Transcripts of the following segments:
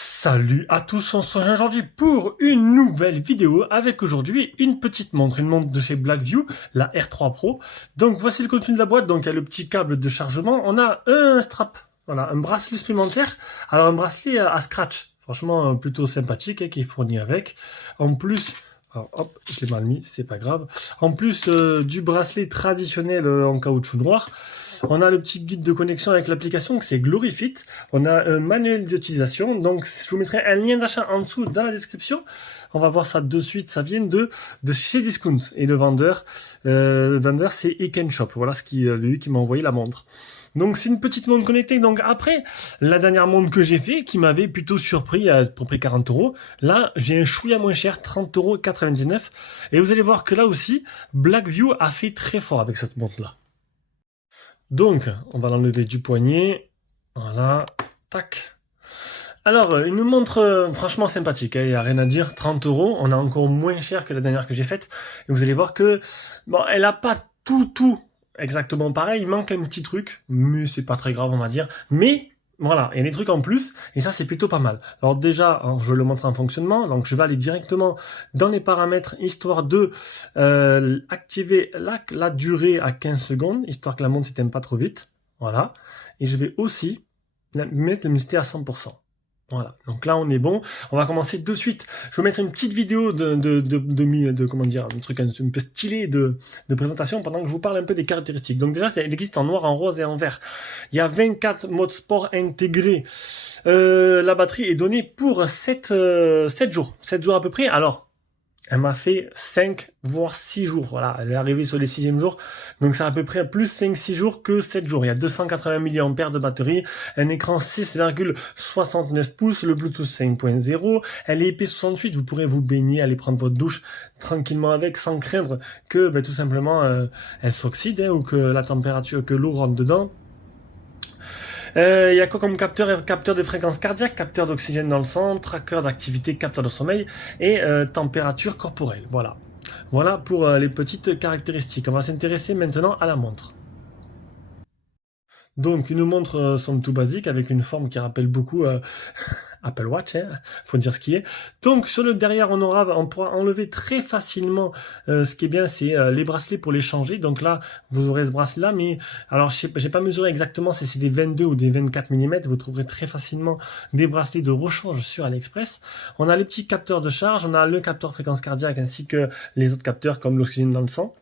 Salut à tous, on se rejoint aujourd'hui pour une nouvelle vidéo avec aujourd'hui une petite montre, de chez Blackview, la R3 Pro. Donc voici le contenu de la boîte, donc il y a le petit câble de chargement, on a un strap, voilà, un bracelet supplémentaire, alors un bracelet à scratch, franchement plutôt sympathique, qui est fourni avec. En plus, alors hop, je l'ai mal mis, c'est pas grave. En plus du bracelet traditionnel en caoutchouc noir, on a le petit guide de connexion avec l'application, c'est Glorifit. On a un manuel d'utilisation, donc je vous mettrai un lien d'achat en dessous dans la description. On va voir ça de suite, ça vient de chez Discount. Et le vendeur c'est Ekenshop, voilà lui qui m'a envoyé la montre. Donc c'est une petite montre connectée. Donc après la dernière montre que j'ai fait, qui m'avait plutôt surpris à peu près 40 €, là j'ai un chouïa moins cher, 30,99 €. Et vous allez voir que là aussi, Blackview a fait très fort avec cette montre là. Donc on va l'enlever du poignet, voilà, tac. Alors une montre franchement sympathique, il n'y a rien à dire, 30 €, on a encore moins cher que la dernière que j'ai faite. Et vous allez voir que bon, elle a pas tout exactement pareil, il manque un petit truc, mais c'est pas très grave on va dire. Mais voilà, il y a des trucs en plus, et ça c'est plutôt pas mal. Alors déjà, je vais le montrer en fonctionnement, donc je vais aller directement dans les paramètres, histoire de activer la durée à 15 secondes, histoire que la montre ne s'éteigne pas trop vite. Voilà, et je vais aussi mettre la luminosité à 100%. Voilà, donc là on est bon. On va commencer de suite. Je vais mettre une petite vidéo de comment dire, un truc un peu stylé de présentation pendant que je vous parle un peu des caractéristiques. Donc déjà, il existe en noir, en rose et en vert. Il y a 24 modes sport intégrés. La batterie est donnée pour 7 jours. 7 jours à peu près. Alors, elle m'a fait 5 voire 6 jours. Voilà, elle est arrivée sur les 6e jours. Donc c'est à peu près plus 5-6 jours que 7 jours. Il y a 280 mAh de batterie, un écran 6,69 pouces, le Bluetooth 5.0. Elle est IP68, vous pourrez vous baigner, aller prendre votre douche tranquillement avec, sans craindre que tout simplement elle s'oxyde, ou que la température, que l'eau rentre dedans. Il y a quoi comme capteur? Capteur de fréquence cardiaque, capteur d'oxygène dans le sang, tracker d'activité, capteur de sommeil et température corporelle. Voilà. Voilà pour les petites caractéristiques. On va s'intéresser maintenant à la montre. Donc une montre somme tout basique avec une forme qui rappelle beaucoup Apple Watch, faut dire ce qui est. Donc sur le derrière on pourra enlever très facilement, ce qui est bien c'est les bracelets pour les changer. Donc là vous aurez ce bracelet là, mais alors j'ai pas mesuré exactement si c'est des 22 ou des 24 mm, vous trouverez très facilement des bracelets de rechange sur AliExpress. On a les petits capteurs de charge, on a le capteur fréquence cardiaque ainsi que les autres capteurs comme l'oxygène dans le sang.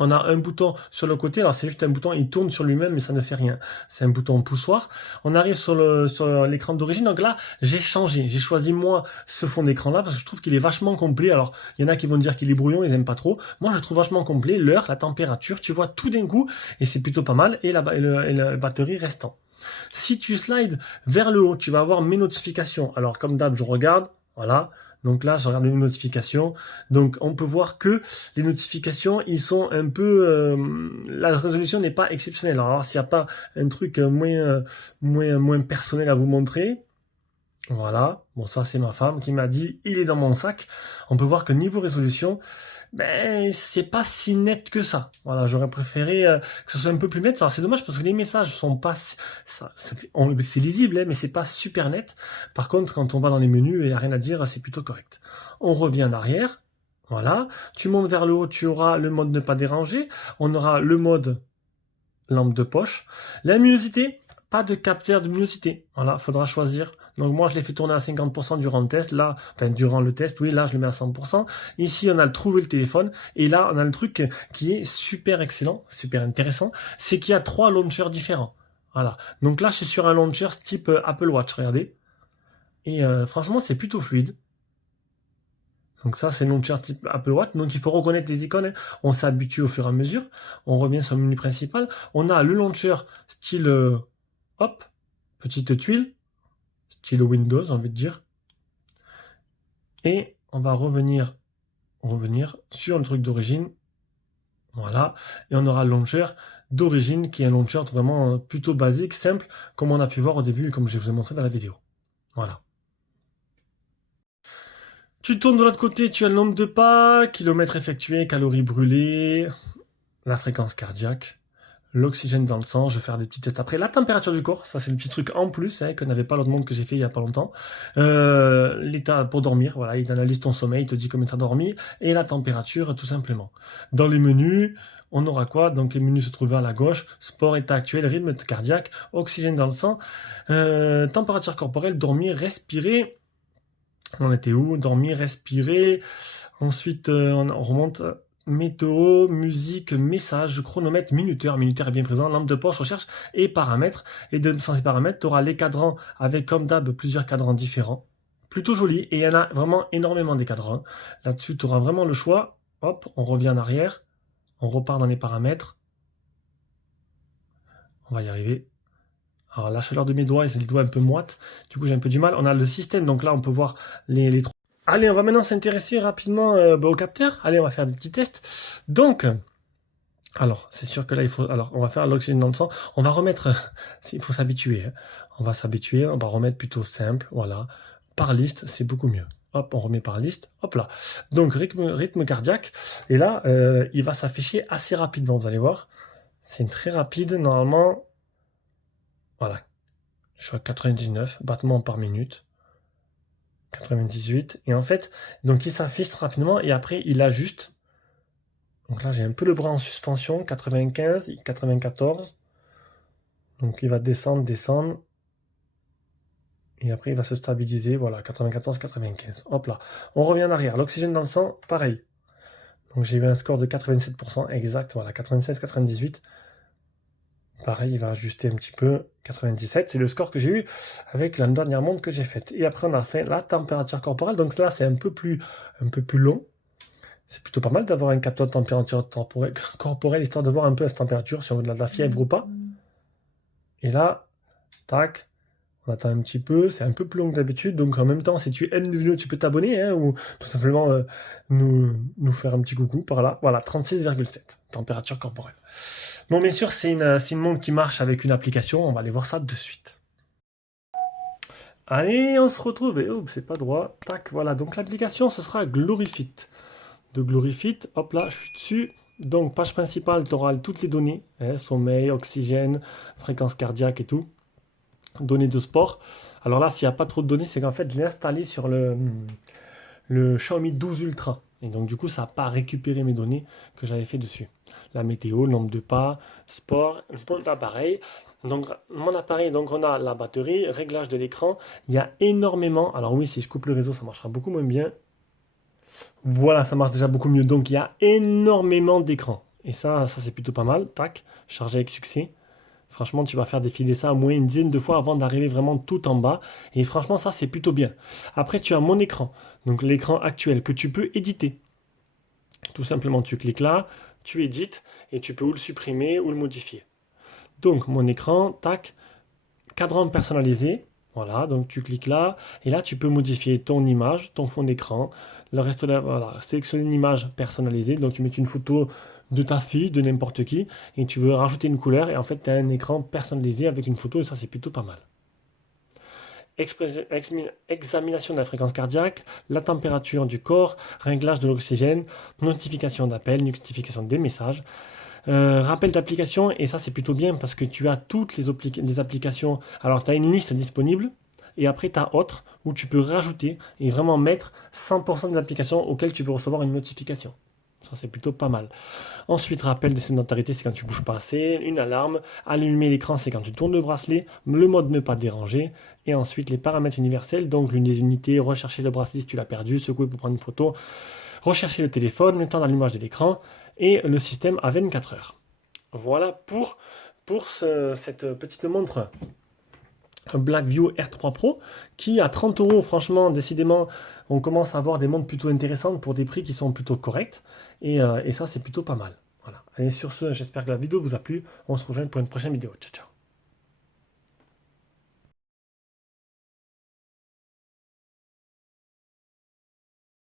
On a un bouton sur le côté, alors c'est juste un bouton, il tourne sur lui-même mais ça ne fait rien. C'est un bouton poussoir. On arrive sur l'écran d'origine, donc là j'ai changé, j'ai choisi moi ce fond d'écran là parce que je trouve qu'il est vachement complet. Alors il y en a qui vont dire qu'il est brouillon, ils aiment pas trop. Moi je trouve vachement complet, l'heure, la température, tu vois tout d'un coup et c'est plutôt pas mal, et la batterie restant. Si tu slides vers le haut, tu vas avoir mes notifications. Alors comme d'hab je regarde, voilà. Donc là, je regarde les notifications. Donc on peut voir que les notifications, ils sont un peu... la résolution n'est pas exceptionnelle. Alors s'il n'y a pas un truc moins personnel à vous montrer, voilà. Bon, ça c'est ma femme qui m'a dit, il est dans mon sac. On peut voir que niveau résolution, c'est pas si net que ça. Voilà, j'aurais préféré que ce soit un peu plus net. Alors c'est dommage parce que les messages sont pas... c'est lisible, mais c'est pas super net. Par contre, quand on va dans les menus, il n'y a rien à dire, c'est plutôt correct. On revient en arrière. Voilà. Tu montes vers le haut, tu auras le mode ne pas déranger. On aura le mode lampe de poche. La luminosité, pas de capteur de luminosité. Voilà, faudra choisir. Donc moi je l'ai fait tourner à 50% durant le test. Là, enfin durant le test, oui, là je le mets à 100%. Ici on a le trouver le téléphone. Et là on a le truc qui est super excellent, super intéressant, c'est qu'il y a 3 launchers différents. Voilà. Donc là je suis sur un launcher type Apple Watch, regardez. Et franchement c'est plutôt fluide. Donc ça, c'est le launcher type Apple Watch. Donc il faut reconnaître les icônes. On s'habitue au fur et à mesure. On revient sur le menu principal. On a le launcher style hop, petite tuile, style Windows, j'ai envie de dire. Et on va revenir sur le truc d'origine. Voilà. Et on aura le launcher d'origine qui est un launcher vraiment plutôt basique, simple, comme on a pu voir au début, comme je vous ai montré dans la vidéo. Voilà. Tu tournes de l'autre côté, tu as le nombre de pas, kilomètres effectués, calories brûlées, la fréquence cardiaque, l'oxygène dans le sang. Je vais faire des petits tests après. La température du corps, ça c'est le petit truc en plus, hein, que n'avait pas l'autre monde que j'ai fait il y a pas longtemps. L'état pour dormir, voilà, il analyse ton sommeil, il te dit combien tu as dormi, et la température tout simplement. Dans les menus, on aura quoi? Donc les menus se trouvent à la gauche, sport, état actuel, rythme cardiaque, oxygène dans le sang, température corporelle, dormir, respirer. On était où? Dormir, respirer. Ensuite, on remonte. Météo, musique, message, chronomètre, minuteur. Minuteur est bien présent. Lampe de poche, recherche et paramètres. Et dans ces paramètres, tu auras les cadrans avec, comme d'hab, plusieurs cadrans différents. Plutôt joli. Et il y en a vraiment énormément des cadrans. Là-dessus, tu auras vraiment le choix. Hop, on revient en arrière. On repart dans les paramètres. On va y arriver. Alors la chaleur de mes doigts, et c'est les doigts un peu moites, du coup j'ai un peu du mal. On a le système, donc là on peut voir les trois. Allez, on va maintenant s'intéresser rapidement au capteur. Allez, on va faire des petits tests. Donc, alors c'est sûr que là il faut. Alors on va faire l'oxygène dans le sang. On va remettre. Il faut s'habituer. Hein. On va s'habituer. On va remettre plutôt simple. Voilà. Par liste, c'est beaucoup mieux. Hop, on remet par liste. Hop là. Donc rythme cardiaque. Et là, il va s'afficher assez rapidement. Vous allez voir. C'est très rapide. Normalement. Voilà, je suis à 99 battements par minute. 98. Et en fait, donc il s'affiche rapidement et après il ajuste. Donc là, j'ai un peu le bras en suspension. 95, 94. Donc il va descendre, descendre. Et après, il va se stabiliser. Voilà, 94, 95. Hop là. On revient en arrière. L'oxygène dans le sang, pareil. Donc j'ai eu un score de 87% exact. Voilà, 96, 98. Pareil, il va ajuster un petit peu. 97, c'est le score que j'ai eu avec la dernière montre que j'ai faite. Et après, on a fait la température corporelle. Donc là, c'est un peu plus long. C'est plutôt pas mal d'avoir un capteur de température corporelle, histoire de voir un peu cette température, si on veut de la fièvre ou pas. Et là, tac, on attend un petit peu. C'est un peu plus long que d'habitude. Donc en même temps, si tu aimes nos vidéos, tu peux t'abonner, hein, ou tout simplement nous faire un petit coucou par là. Voilà, 36,7, température corporelle. Bon, bien sûr, c'est une montre qui marche avec une application. On va aller voir ça de suite. Allez, on se retrouve. Et oh, c'est pas droit. Tac, voilà. Donc l'application, ce sera Glorifit. De Glorifit, hop là, je suis dessus. Donc, page principale, tu auras toutes les données. Hein, sommeil, oxygène, fréquence cardiaque et tout. Données de sport. Alors là, s'il n'y a pas trop de données, c'est qu'en fait, je l'ai installé sur le Xiaomi 12 Ultra. Et donc, du coup, ça n'a pas récupéré mes données que j'avais fait dessus. La météo, le nombre de pas, sport, mon appareil. Donc, mon appareil, donc on a la batterie, réglage de l'écran. Il y a énormément. Alors, oui, si je coupe le réseau, ça marchera beaucoup moins bien. Voilà, ça marche déjà beaucoup mieux. Donc, il y a énormément d'écrans. Et ça c'est plutôt pas mal. Tac, chargé avec succès. Franchement, tu vas faire défiler ça au moins une dizaine de fois avant d'arriver vraiment tout en bas. Et franchement, ça, c'est plutôt bien. Après, tu as mon écran. Donc, l'écran actuel que tu peux éditer. Tout simplement, tu cliques là, tu édites et tu peux ou le supprimer ou le modifier. Donc, mon écran, tac, cadran personnalisé. Voilà, donc tu cliques là, et là tu peux modifier ton image, ton fond d'écran, le reste de voilà, sélectionner une image personnalisée, donc tu mets une photo de ta fille, de n'importe qui, et tu veux rajouter une couleur, et en fait tu as un écran personnalisé avec une photo, et ça c'est plutôt pas mal. Examination de la fréquence cardiaque, la température du corps, réglage de l'oxygène, notification d'appel, notification des messages. Rappel d'application, et ça c'est plutôt bien parce que tu as toutes les applications. Alors tu as une liste disponible, et après tu as autre où tu peux rajouter et vraiment mettre 100% des applications auxquelles tu peux recevoir une notification. Ça c'est plutôt pas mal. Ensuite, rappel des sédentarités, c'est quand tu bouges pas assez. Une alarme. Allumer l'écran, c'est quand tu tournes le bracelet. Le mode ne pas déranger. Et ensuite, les paramètres universels, donc l'une des unités, rechercher le bracelet si tu l'as perdu, secouer pour prendre une photo, rechercher le téléphone, le temps d'allumage de l'écran, et le système à 24 heures. Voilà pour cette petite montre Blackview R3 Pro qui à 30 €, franchement, décidément, on commence à avoir des montres plutôt intéressantes pour des prix qui sont plutôt corrects. Et ça, c'est plutôt pas mal. Voilà. Allez, sur ce, j'espère que la vidéo vous a plu. On se rejoint pour une prochaine vidéo. Ciao, ciao.